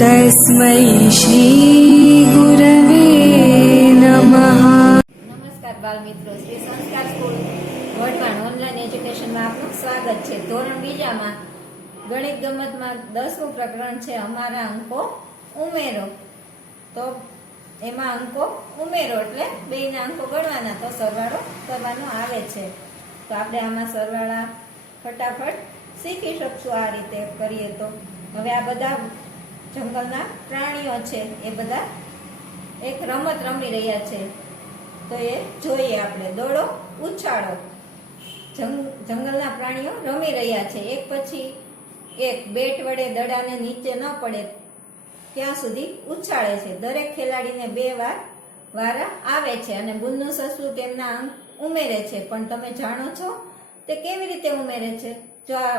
तस्मै श्री गुरवे नमः। નમસ્કાર બાળ મિત્રો, શ્રી સંસ્કાર સ્કૂલ વઢવાણ ઓનલાઈન એજ્યુકેશનમાં આપનું સ્વાગત છે। ધોરણ બીજામાં ગણિત ગમતમાં 10મું પ્રકરણ છે અમારા અંકો ઉમેરો। તો એમાં અંકો ઉમેરો એટલે બેયના અંકો ગણવાના, તો સરવાળો કરવાનો આવે છે। તો આપણે આમાં સરવાળા ફટાફટ શીખી શકશું આ રીતે કરીએ તો। હવે આ બધા જંગલના પ્રાણીઓ છે એ બધા એક રમત રમી રહ્યા છે, તો એ જોઈએ આપણે। દોડો ઉછાળો। જંગલના પ્રાણીઓ રમી રહ્યા છે, એક પછી એક બેટ વડે દડાને નીચે ન પડે ત્યાં સુધી ઉછાળે છે। દરેક ખેલાડીને 2 વાર વારા આવે છે અને ગુણનું સસલું તેમના અંક ઉમેરે છે। પણ તમે જાણો છો તે કેવી રીતે ઉમેરે છે? જો આ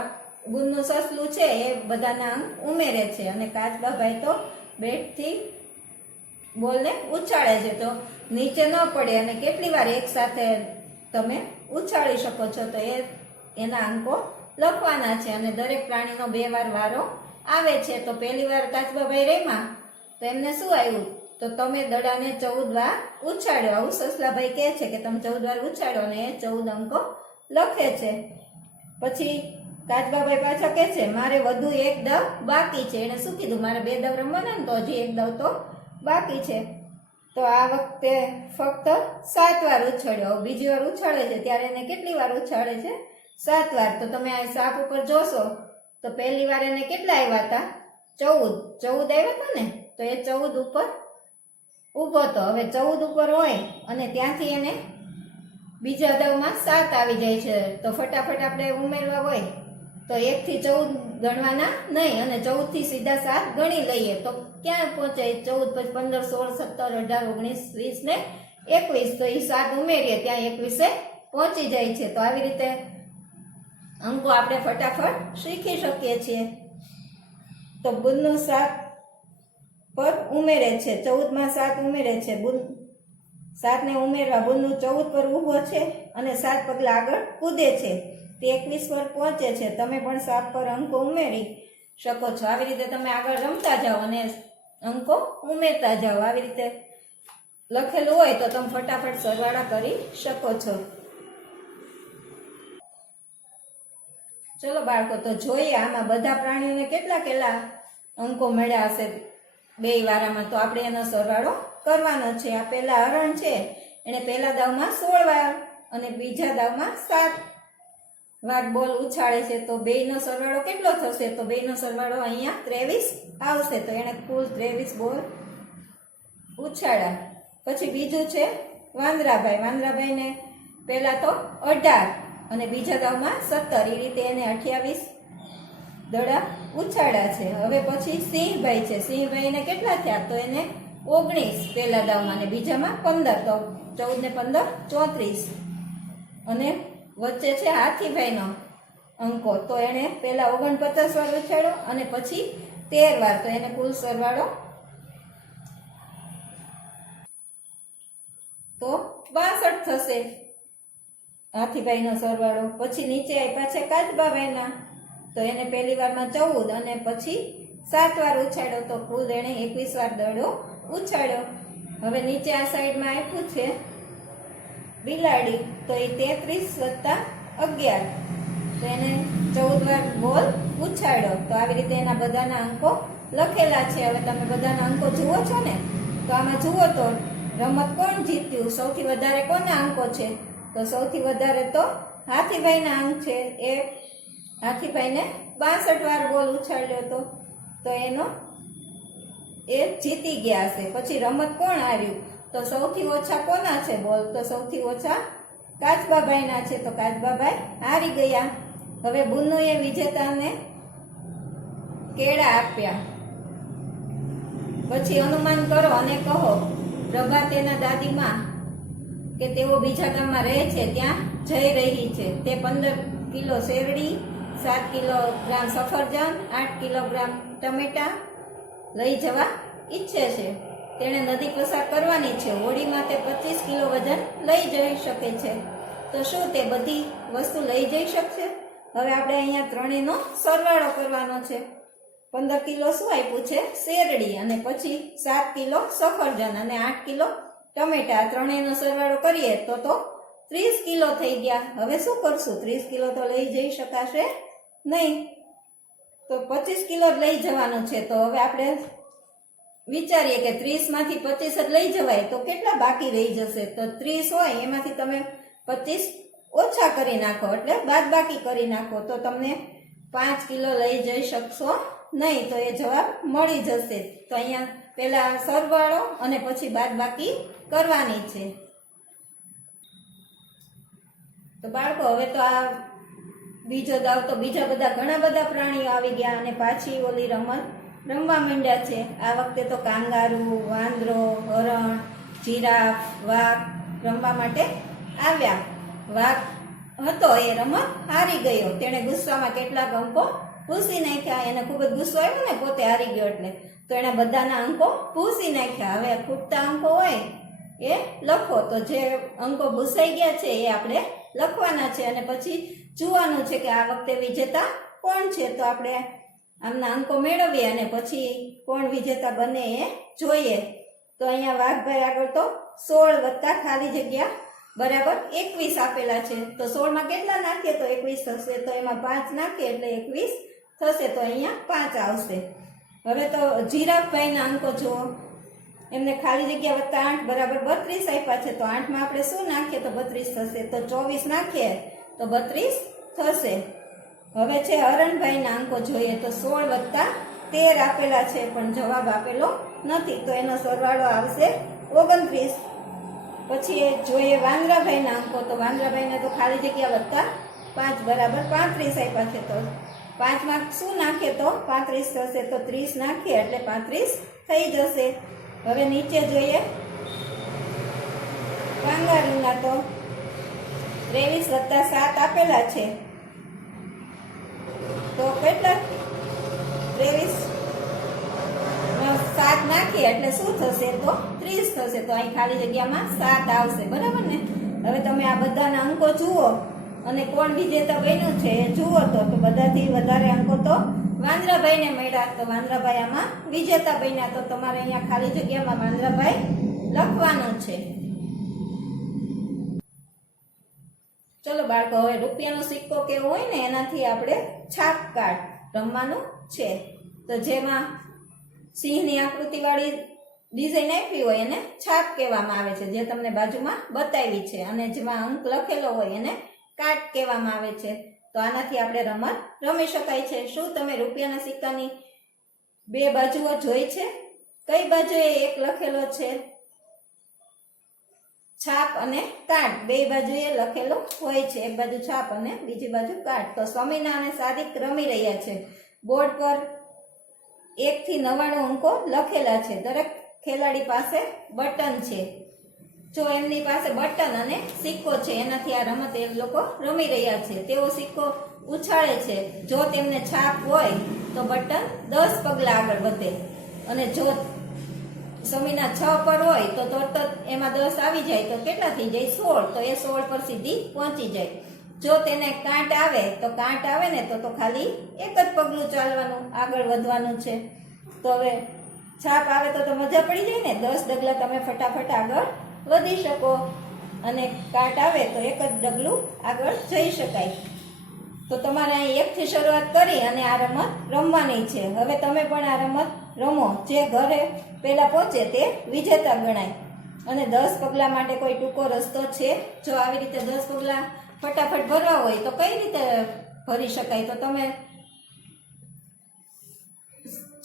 ગુણનું સસલું છે એ બધાના અંક ઉમેરે છે અને કાચબાભાઈ તો બેટથી બોલને ઉછાળે છે, તો નીચે ન પડે અને કેટલી વાર એક સાથે તમે ઉછાળી શકો છો તો એના અંકો લખવાના છે। અને દરેક પ્રાણીનો 2 વાર વારો આવે છે। તો પહેલી વાર કાચબાભાઈ રેમા તો એમને શું આવ્યું? તો તમે દડાને 14 વાર ઉછાળ્યો। આવું સસલાભાઈ કહે છે કે તમે 14 વાર ઉછાળ્યો અને એ 14 અંકો લખે છે। પછી કાચબાભાઈ પાછા કહે છે મારે વધુ 1 દાવ બાકી છે। એને શું કીધું? મારે 2 દાવ રમવાના ને, તો હજી 1 દાવ તો બાકી છે। તો આ વખતે ફક્ત 7 વાર ઉછાળ્યો। બીજી વાર ઉછાળે છે ત્યારે એને કેટલી વાર ઉછાળે છે? 7 વાર। તો તમે આ સાપ ઉપર જોશો તો પહેલી વાર એને કેટલા આવ્યા હતા? 14 આવ્યા હતા ને, તો એ 14 ઉપર ઊભો હતો। હવે 14 ઉપર હોય અને ત્યાંથી એને બીજા દાવમાં 7 આવી જાય છે, તો ફટાફટ આપણે ઉમેરવા હોય તો 1 થી 14 ગણવાના નહીં અને 14 થી સીધા 7 ગણી લઈએ તો ક્યાં પહોંચે? 14 પછી 15, 16, 17, 18, 19, 20 ને 21, તો એ 7 ઉમેરીએ ત્યાં 21 પહોંચી જાય છે। તો આવી રીતે અંકો આપણે ફટાફટ શીખી શકીએ છીએ। તો ગુણનું 7 પર ઉમેરે છે, 14 માં 7 ઉમેરે છે। 7 ને ઉમેરવા ગુણનું 14 પર ઊભો છે અને 7 પગલા આગળ કૂદે છે, તે 21 પર પહોંચે છે। તમે પણ 7 પર અંકો ઉમેરી શકો છો। આવી રીતે તમે આગળ રમતા જાઓ અને અંકો ઉમેરતા જાઓ। આવી રીતે લખેલું હોય તો તમે ફટાફટ સરવાળા કરી શકો છો। ચલો બાળકો, તો જોઈએ આમાં બધા પ્રાણીઓને કેટલા અંકો મળ્યા હશે 2 વારામાં, તો આપણે એનો સરવાળો કરવાનો છે। આ પહેલા હરણ છે, એને પહેલા દાવમાં 16 વાર અને બીજા દાવમાં 7 વાર બોલ ઉછાળે છે, તો બેયનો સરવાળો કેટલો થશે? તો બેયનો સરવાળો અહીંયા 23 આવશે। તો એને કુલ 23 બોલ ઉછાળ્યા। પછી બીજું છે વાંદરાભાઈને પહેલા તો 18 અને બીજા દાવમાં 17, એ રીતે એને 28 દડા ઉછાળ્યા છે। હવે પછી સિંહભાઈ છે, સિંહભાઈને કેટલા થયા? તો એને 19 પહેલા દાવમાં અને બીજામાં 15, તો 14 ને 15 34, અને વચ્ચે છે હાથીભાઈનો અંકો, તો એને પહેલા 49 વાર ઉછાળ્યો અને પછી 13 વાર, તો એને કુલ સરવાળો તો 62 થશે હાથીભાઈનો સરવાળો। પછી નીચે આપ્યા છે કાચબાભાઈના, તો એને પહેલી વારમાં 14 અને પછી 7 વાર ઉછાળ્યો, તો કુલ એને 21 વાર દડો ઉછાળ્યો। હવે નીચે આ સાઈડમાં આપ્યું છે બિલાડી, તો એ 33 + 11, તો એને 14 વાર બોલ ઉછાળ્યો। તો આવી રીતે એના બધાના અંકો લખેલા છે। હવે તમે બધાના અંકો જુઓ છો ને, તો આમાં જુઓ તો રમત કોણ જીત્યું? સૌથી વધારે કોના અંકો છે? તો સૌથી વધારે તો હાથીભાઈના અંક છે। એ હાથીભાઈને 62 વાર બોલ ઉછાળ્યો હતો, તો એ જીતી ગયા હશે। પછી રમત કોણ હાર્યું? તો સૌથી ઓછા કોના છે બોલ? તો સૌથી ઓછા કાચબાભાઈના છે, તો કાચબાભાઈ હારી ગયા। હવે બુન્નુએ વિજેતાને કેળા આપ્યા। પછી અનુમાન કરો અને કહો પ્રભા તેના દાદીમાં કે તેઓ બીજા ગામમાં રહે છે ત્યાં જઈ રહી છે। તે 15 કિલો શેરડી, 7 કિલોગ્રામ સફરજન, 8 કિલોગ્રામ ટમેટા લઈ જવા ઈચ્છે છે। તેણે નદી પસાર કરવાની છે, હોડીમાં તે 25 કિલો વજન લઈ જઈ શકે છે, તો શું તે બધી વસ્તુ લઈ જઈ શકશે? હવે આપણે અહીંયા ત્રણેયનો સરવાળો કરવાનો છે। 15 કિલો શું આપ્યું છે શેરડી, અને પછી 7 કિલો સફરજન અને 8 કિલો ટમેટા. આ ત્રણેયનો સરવાળો કરીએ તો 30 કિલો થઈ ગયા. હવે શું કરશું? 30 કિલો તો લઈ જઈ શકાશે નહીં, તો 25 કિલો જ લઈ જવાનું છે. તો હવે આપણે વિચારીએ કે 30 માંથી 25 જ લઈ જવાય તો કેટલા બાકી રહી જશે? તો 30 હોય એમાંથી તમે 25 ઓછા કરી નાખો, એટલે બાદબાકી કરી નાખો, તો તમને 5 કિલો લઈ જઈ શકશો નહીં. તો એ જવાબ મળી જશે. તો અહીંયા પહેલા સરવાળો અને પછી બાદબાકી કરવાની છે. તો બાળકો હવે તો આ બીજો દાવ તો બીજા બધા ઘણા બધા પ્રાણીઓ આવી ગયા અને પાછી ઓલી રમત રમવા માંડ્યા છે. આ વખતે તો કાંગારૂ, વાંદરો, હરણ, જીરાફ, વાઘ રમવા માટે આવ્યા. વાઘ હતો એ રમત હારી ગયો. તેણે ગુસ્સામાં કેટલાક અંકો ભૂસી નાખ્યા. એને ખૂબ જ ગુસ્સો આવ્યો ને, પોતે હારી ગયો એટલે, તો એણે બધાના અંકો ભૂસી નાખ્યા. હવે ખૂટતા અંકો હોય એ લખો. તો જે અંકો ભૂસાઈ ગયા છે એ આપણે લખવાના છે અને પછી જોવાનું છે કે આ વખતે વિજેતા કોણ છે. તો આપણે આમના અંકો મેળવીએ અને પછી કોણ વિજેતા બને એ જોઈએ. તો અહીંયા વાઘભાઈ આગળ તો 16 વત્તા ખાલી જગ્યા બરાબર 21 આપેલા છે. તો 16 માં કેટલા નાખીએ તો 21 થશે. તો એમાં 5 નાખીએ એટલે 21 થશે. તો અહીંયા 5 આવશે. હવે તો જીરાફભાઈના અંકો જુઓ. એમને ખાલી જગ્યા વત્તા 8 બરાબર 32 આપ્યા છે. તો 8 માં આપણે શું નાખીએ તો 32 થશે. તો 24 નાખીએ તો 32 થશે. હવે છે હરણભાઈના અંકો જોઈએ. તો 16 વત્તા 13 આપેલા છે પણ જવાબ આપેલો નથી, તો એનો સરવાળો આવશે 29. પછી જોઈએ વાંદરાભાઈના અંકો. તો વાંદરાભાઈને તો ખાલી જગ્યા વત્તા 5 બરાબર 35 આપ્યા છે. તો 5 માં શું નાખીએ તો 35 થશે. તો 30 નાખીએ એટલે 35 થઈ જશે. હવે નીચે જોઈએ કાંગારૂના. તો 23 વત્તા 7 આપેલા છે. તો કેટલા? 23 7 નાખીએ એટલે શું થશે? તો 30 થશે. તો અહીં ખાલી જગ્યામાં 7 આવશે. બરાબર ને? હવે તમે આ બધાના અંકો જુઓ અને કોણ વિજેતા બન્યું છે એ જુઓ. તો બધાથી વધારે અંકો તો વાંદરાભાઈને મળ્યા. તો વાંદરાભાઈ આમાં વિજેતા બન્યા. તો તમારે અહીંયા ખાલી જગ્યામાં વાંદરાભાઈ લખવાનું છે. ચલો બાળકો, હવે રૂપિયાનો સિક્કો કેવો હોય ને એનાથી આપણે છાપ કાર્ડ રમવાનું છે. તો જેમાં સિંહની આકૃતિવાળી ડિઝાઇન આપી હોય એને છાપ કહેવામાં આવે છે, જે તમને બાજુમાં બતાવી છે. અને જેમાં અંક લખેલો હોય એને કાર્ડ કહેવામાં આવે છે. તો આનાથી આપણે રમત રમી શકાય છે. શું તમે રૂપિયાના સિક્કાની 2 બાજુઓ જોઈ છે? કઈ બાજુએ એક લખેલો છે છાપ અને કાર્ડ? 2 બાજુએ લખેલો હોય છે. એક બાજુ છાપ અને બીજી બાજુ કાર્ડ. તો સમીના અને સાદિક રમી રહ્યા છે. બોર્ડ પર 1 થી 99 અંકો લખેલા છે. દરેક ખેલાડી પાસે બટન છે. જો એમની પાસે બટન અને સિક્કો છે એનાથી આ રમત એ લોકો રમી રહ્યા છે. તેઓ સિક્કો ઉછાળે છે. જો તેમને છાપ હોય તો બટન 10 પગલા આગળ વધે, અને જો સમીના 6 પર હોય તો તરત એમાં 10 આવી જાય તો કેટલા થઈ જાય? 16. તો એ 16 પર સીધી પહોંચી જાય. જો તેને કાંટ આવે તો કાંટ આવે ને તો ખાલી એક જ પગલું ચાલવાનું, આગળ વધવાનું છે. તો હવે છાપ આવે તો મજા પડી જાય ને, 10 ડગલા તમે ફટાફટ આગળ વધી શકો, અને કાંટ આવે તો એક જ ડગલું આગળ જઈ શકાય. તો તમારે અહીં 1 થી શરૂઆત કરી અને આ રમત રમવાની છે. હવે તમે પણ આ રમત રમો. જે ઘરે પહેલા પહોંચે તે વિજેતા ગણાય. અને 10 પગલા માટે કોઈ ટૂંકો રસ્તો છે? જો આવી રીતે 10 પગલા ફટાફટ ભરવા હોય તો કઈ રીતે ભરી શકાય? તો તમે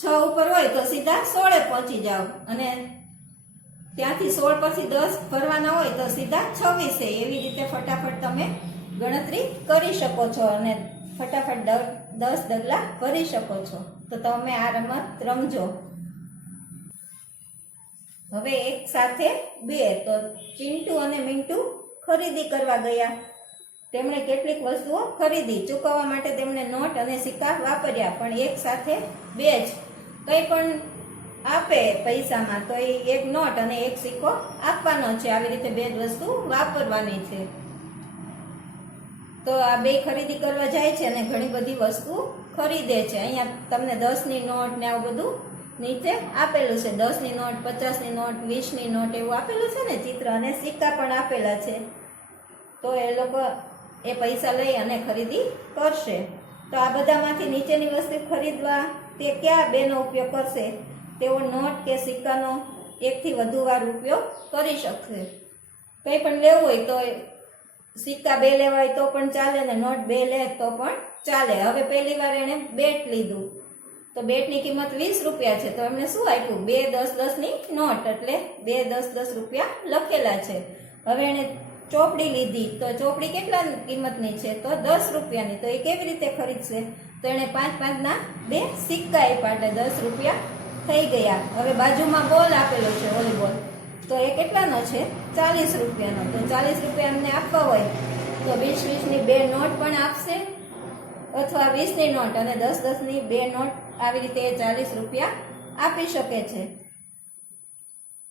6 ઉપર હોય તો સીધા 16 પહોંચી જાઓ, અને ત્યાંથી 16 પછી 10 ભરવાના હોય તો સીધા 26. એવી રીતે ફટાફટ તમે ગણતરી કરી શકો છો અને ફટાફટ 10 ડગલા ભરી શકો છો. તો તમે આ રમત રમજો. હવે એક સાથે 2. તો ચિંટુ અને મિન્ટુ ખરીદી કરવા ગયા. તેમણે કેટલીક વસ્તુઓ ખરીદી. ચૂકવવા માટે તેમણે નોટ અને સિક્કા વાપર્યા, પણ એક સાથે 2 જ કંઈ પણ આપે પૈસામાં તો એ એક નોટ અને એક સિક્કો આપવાનો છે. આવી રીતે 2 જ વસ્તુ વાપરવાની છે. તો આ 2 ખરીદી કરવા જાય છે અને ઘણી બધી વસ્તુ ખરીદે છે. અહીંયા તમને 10ની નોટ ને આવું બધું નીચે આપેલું છે. 10ની નોટ, 50ની નોટ, 20ની નોટ એવું આપેલું છે ને ચિત્ર, અને સિક્કા પણ આપેલા છે. તો એ લોકો એ પૈસા લઈ અને ખરીદી કરશે. તો આ બધામાંથી નીચેની વસ્તુ ખરીદવા તે કયા બેનો ઉપયોગ કરશે? તેઓ નોટ કે સિક્કાનો એકથી વધુ વાર ઉપયોગ કરી શકશે. કંઈ પણ લેવું હોય તો સિક્કા 2 લેવા હોય તો પણ ચાલે, ને નોટ 2 લે તો પણ ચાલે. હવે પહેલી વાર એણે બેટ લીધું, તો બેટની કિંમત 20 રૂપિયા છે. તો એમને શું આપ્યું? 2 10-10ની નોટ, એટલે 2 10-10 રૂપિયા લખેલા છે. હવે એણે ચોપડી લીધી, તો ચોપડી કેટલા કિંમતની છે? તો 10 રૂપિયાની. તો એ કેવી રીતે ખરીદશે? તો એણે 5-5ના 2 સિક્કા આપ્યા, એટલે 10 રૂપિયા થઈ ગયા. હવે બાજુમાં બોલ આપેલો છે, વોલીબોલ, તો એ કેટલાનો છે? 40 રૂપિયાનો. તો 40 રૂપિયા એમને આપવા હોય તો 20-20ની 2 નોટ પણ આપશે, અથવા 20ની નોટ અને 10-10ની 2 નોટ, આવી રીતે 40 રૂપિયા આપી શકે છે.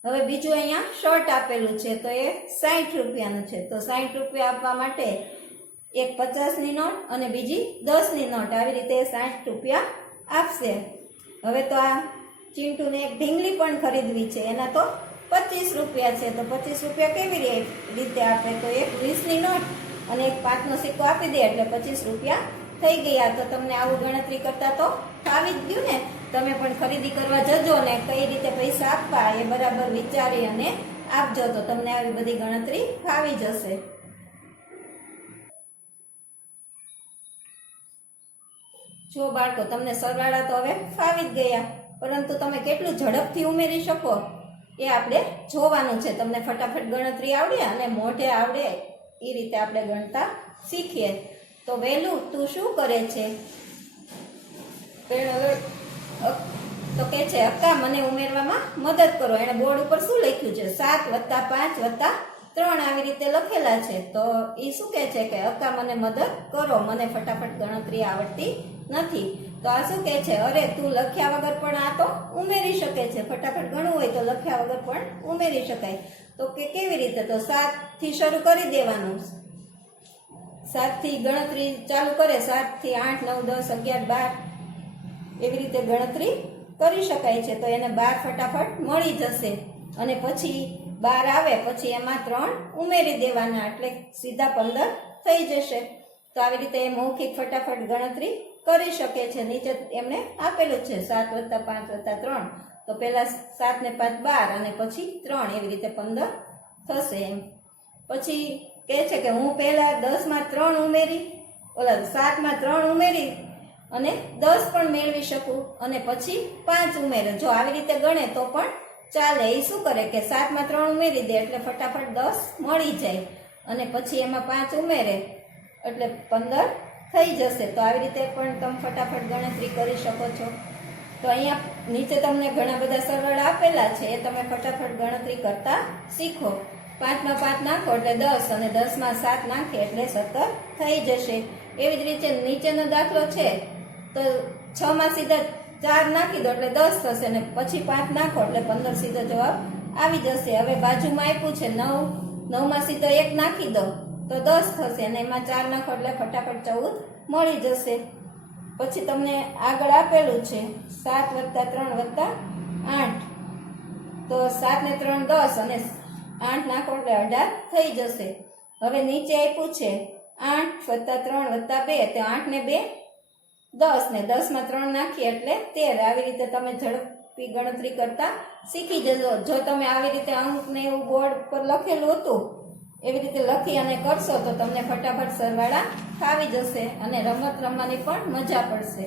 હવે બીજું અહીંયા શર્ટ આપેલું છે, તો એ 60 રૂપિયાનું છે. તો 60 રૂપિયા આપવા માટે એક 50ની નોટ અને બીજી 10ની નોટ, આવી રીતે 60 રૂપિયા આપશે. હવે તો આ ચિંટુને એક ઢીંગલી પણ ખરીદવી છે, એના તો 25 રૂપિયા છે. તો 25 રૂપિયા કેવી રીતે આપે? તો એક 20ની નોટ અને એક 5નો સિક્કો આપી દે, એટલે 25 રૂપિયા થઈ ગયા. તો તમને આવું ગણતરી કરતા તો ફાવી જ ગયું ને? તમે પણ ખરીદી કરવા જજો ને કઈ રીતે પૈસા આપવા એ બરાબર વિચારી અને આપજો, તો તમને આવી બધી ગણતરી ફાવી જશે. જો બાળકો, તમને સરવાળા તો હવે ફાવી જ ગયા, પરંતુ તમે કેટલું ઝડપથી ઉમેરી શકો એ આપણે જોવાનું છે. તમને ફટાફટ ગણતરી આવડે અને મોઢે આવડે એ રીતે આપણે ગણતા શીખીએ. તો વહેલું તું શું કરે છે? તો કે છે, અક્કા મને ઉમેરવામાં મદદ કરો. એણે બોર્ડ ઉપર શું લખ્યું છે? 7 + 5 + 3 આવી રીતે લખેલા છે. તો એ શું કહે છે કે અક્કા મને મદદ કરો, મને ફટાફટ ગણતરી આવડતી નથી. તો આ શું કહે છે? અરે તું લખ્યા વગર પણ આ તો ઉમેરી શકે છે. ફટાફટ ગણવું હોય તો લખ્યા વગર પણ ઉમેરી શકાય. તો કે કેવી રીતે? તો 7 થી શરૂ કરી દેવાનું. 7 થી ગણતરી ચાલુ કરે. 7 થી 8, 9, 10, 11, 12 એવી રીતે ગણતરી કરી શકાય છે. તો એને 12 ફટાફટ મળી જશે. અને પછી 12 આવે પછી એમાં 3 ઉમેરી દેવાના, એટલે સીધા 15 થઈ જશે. તો આવી રીતે મૌખિક ફટાફટ ગણતરી કરી શકે છે. નીચે એમને આપેલું છે 7 + 5 + 3. તો પહેલા 7 ને 5 12 અને પછી 3, એવી રીતે 15 થશે. એમ પછી કહે છે કે હું પહેલા 10માં 3 ઉમેરી, 7માં 3 ઉમેરી અને 10 પણ મેળવી શકું, અને પછી 5 ઉમેરે. જો આવી રીતે ગણે તો પણ ચાલે. એ શું કરે કે 7માં 3 ઉમેરી દે એટલે ફટાફટ 10 મળી જાય, અને પછી એમાં 5 ઉમેરે એટલે 15 થઈ જશે. તો આવી રીતે પણ તમે ફટાફટ ગણતરી કરી શકો છો. તો અહીંયા નીચે તમને ઘણા બધા સરવાળા આપેલા છે, એ તમે ફટાફટ ગણતરી કરતા શીખો. 5માં 5 નાખો એટલે 10, અને 10માં 7 નાખે એટલે 17 થઈ જશે. એવી જ રીતે નીચેનો દાખલો છે, તો 6માં સીધા 4 નાખી દો એટલે 10 થશે, અને પછી 5 નાખો એટલે 15 સીધો જવાબ આવી જશે. હવે બાજુમાં આપ્યું છે 9, 9માં સીધો 1 નાખી દો તો 10 થશે, અને એમાં 4 નાખો એટલે ફટાફટ 14 મળી જશે. પછી તમને આગળ આપેલું છે 7 + 3 + 8. તો 7 ને 3 10, અને 8 નાખો એટલે 18 થઈ જશે. હવે નીચે આપ્યું છે 8 + 3 + 2. તો 8 ને 2 10, ને 10માં 3 નાખીએ એટલે 13. આવી રીતે તમે ઝડપી ગણતરી કરતા શીખી જજો. જો તમે આવી રીતે અંક ને એવું બોર્ડ પર લખેલું હતું એવી રીતે લખી અને કરશો તો તમને ફટાફટ સરવાળા ફાવી જશે, અને રમત રમવાની પણ મજા પડશે.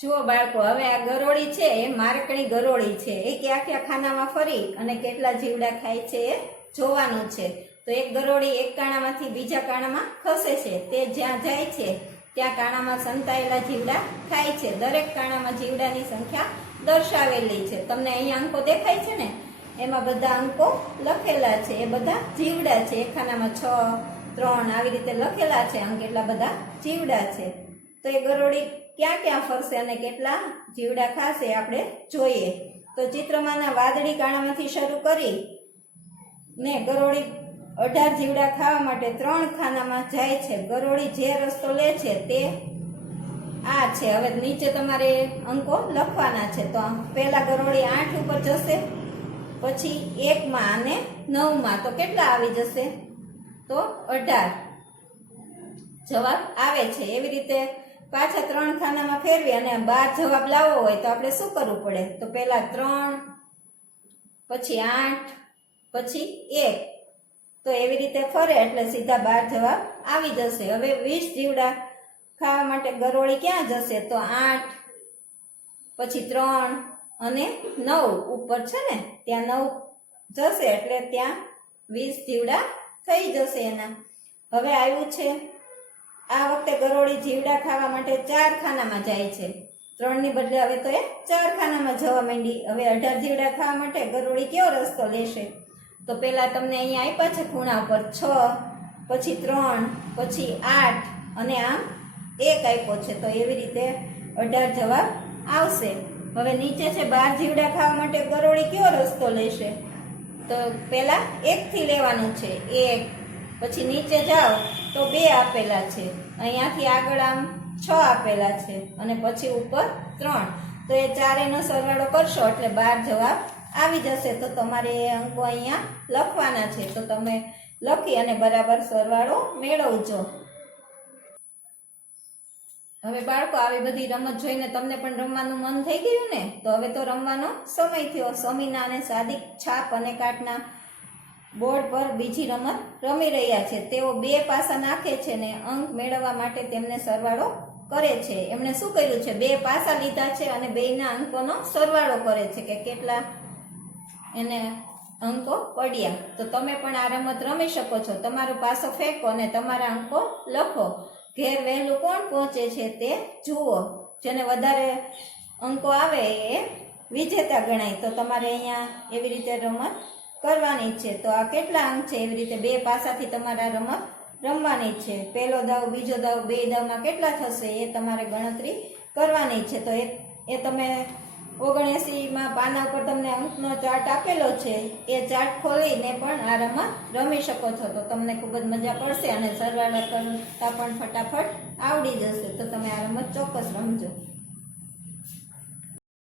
જુઓ બાળકો, હવે આ ગરોળી છે એ મારકણી ગરોળી છે. એ કયા ખાનામાં ફરી અને કેટલા જીવડા ખાય છે એ જોવાનું છે. તો એક ગરોળી એક કાણામાંથી બીજા કાણામાં ખસે છે. તે જ્યાં જાય છે ત્યાં કાણામાં સંતાયેલા જીવડા ખાય છે. દરેક કાણામાં જીવડાની સંખ્યા દર્શાવેલી છે. તમને અહીંયા અંકો દેખાય છે ને, એમાં બધા અંકો લખેલા છે. એ બધા જીવડા છે. એક ખાનામાં 6, 3 આવી રીતે લખેલા છે અંક, એટલા બધા જીવડા છે. તો એ ગરોળી ક્યાં ક્યાં ફરશે અને કેટલા જીવડા ખાશે આપણે જોઈએ. તો ચિત્રમાંના વાદળી કાણામાંથી શરૂ કરી ને ગરોળી 18 જીવડા ખાવા માટે 3 ખાનામાં જાય છે. ગરોળી જે રસ્તો લે છે તે આ છે. હવે નીચે તમારે અંકો લખવાના છે. તો પહેલા ગરોળી 8 ઉપર જશે, પછી 1 માં અને 9 માં, તો કેટલા આવી જશે? તો 18 જવાબ આવે છે. એવી રીતે પાછા 3 ખાનામાં ફેરવી અને 12 જવાબ લાવવો હોય તો આપણે શું કરવું પડે? તો પહેલા 3, પછી 8, પછી 1, તો એવી રીતે ફરે એટલે સીધા 12 જવાબ આવી જશે. હવે 20 જીવડા ખાવા માટે ગરોળી ક્યાં જશે? તો 8, પછી 3 અને 9 ઉપર છે ને, ત્યાં 9 જશે એટલે ત્યાં 20 જીવડા થઈ જશે એના. હવે આવ્યું છે આ વખતે ગરોળી જીવડા ખાવા માટે 4 ખાનામાં જાય છે. 3 ની બદલે હવે તો એ 4 ખાનામાં જવા માંડી. હવે 18 જીવડા ખાવા માટે ગરોળી કયો રસ્તો લેશે? તો પેલા તમને અહીંયા આપ્યા છે ખૂણા ઉપર 6, પછી 3, પછી 8 અને આમ 1 આપ્યો છે. તો એવી રીતે 18 જવાબ આવશે. હવે નીચે છે 12 જીવડા ખાવા માટે ગરોળી કયો રસ્તો લેશે? તો પેલા 1 થી લેવાનું છે. 1, પછી નીચે જાઓ તો 2 આપેલા છે, અહીંયાથી આગળ આમ 6 આપેલા છે અને પછી ઉપર 3. તો એ ચારેયનો સરવાળો કરશો એટલે 12 જવાબ આવી જશે. તો તમારે એ અંકો અહીંયા લખવાના છે. તો તમે લખી અને બરાબર સરવાળો મેળવજો. હવે બાળકો, આવી બધી રમત જોઈને તમને પણ રમવાનું મન થઈ ગયું ને? તો હવે તો રમવાનો સમય થયો. સમીના અને સાદિક છાપ અને કાટના બોર્ડ પર બીજી રમત રમી રહ્યા છે. તેઓ 2 પાસા નાખે છે ને અંક મેળવવા માટે તેમને સરવાળો કરે છે. એમણે શું કર્યું છે? 2 પાસા લીધા છે અને બેયના અંકોનો સરવાળો કરે છે કે કેટલા એને અંકો પડ્યા. તો તમે પણ આ રમત રમી શકો છો. તમારો પાસો ફેંકો અને તમારા અંકો લખો. ઘેર વહેલું કોણ પહોંચે છે તે જુઓ. જેને વધારે અંકો આવે એ વિજેતા ગણાય. તો તમારે અહીંયા એવી રીતે રમત કરવાની છે. તો આ કેટલા અંક છે? એવી રીતે 2 પાસાથી તમારા રમત રમવાની છે. પહેલો દાવ, બીજો દાવ, 2 દાવમાં કેટલા થશે એ તમારે ગણતરી કરવાની છે. તો એ તમે 79માં પાના ઉપર તમને અંકનો ચાર્ટ આપેલો છે. એ ચાર્ટ ખોલીને પણ આ રમત રમી શકો છો. તો તમને ખૂબ જ મજા પડશે અને સરવાળા કરતા પણ ફટાફટ આવડી જશે. તો તમે આ રમત ચોક્કસ રમજો.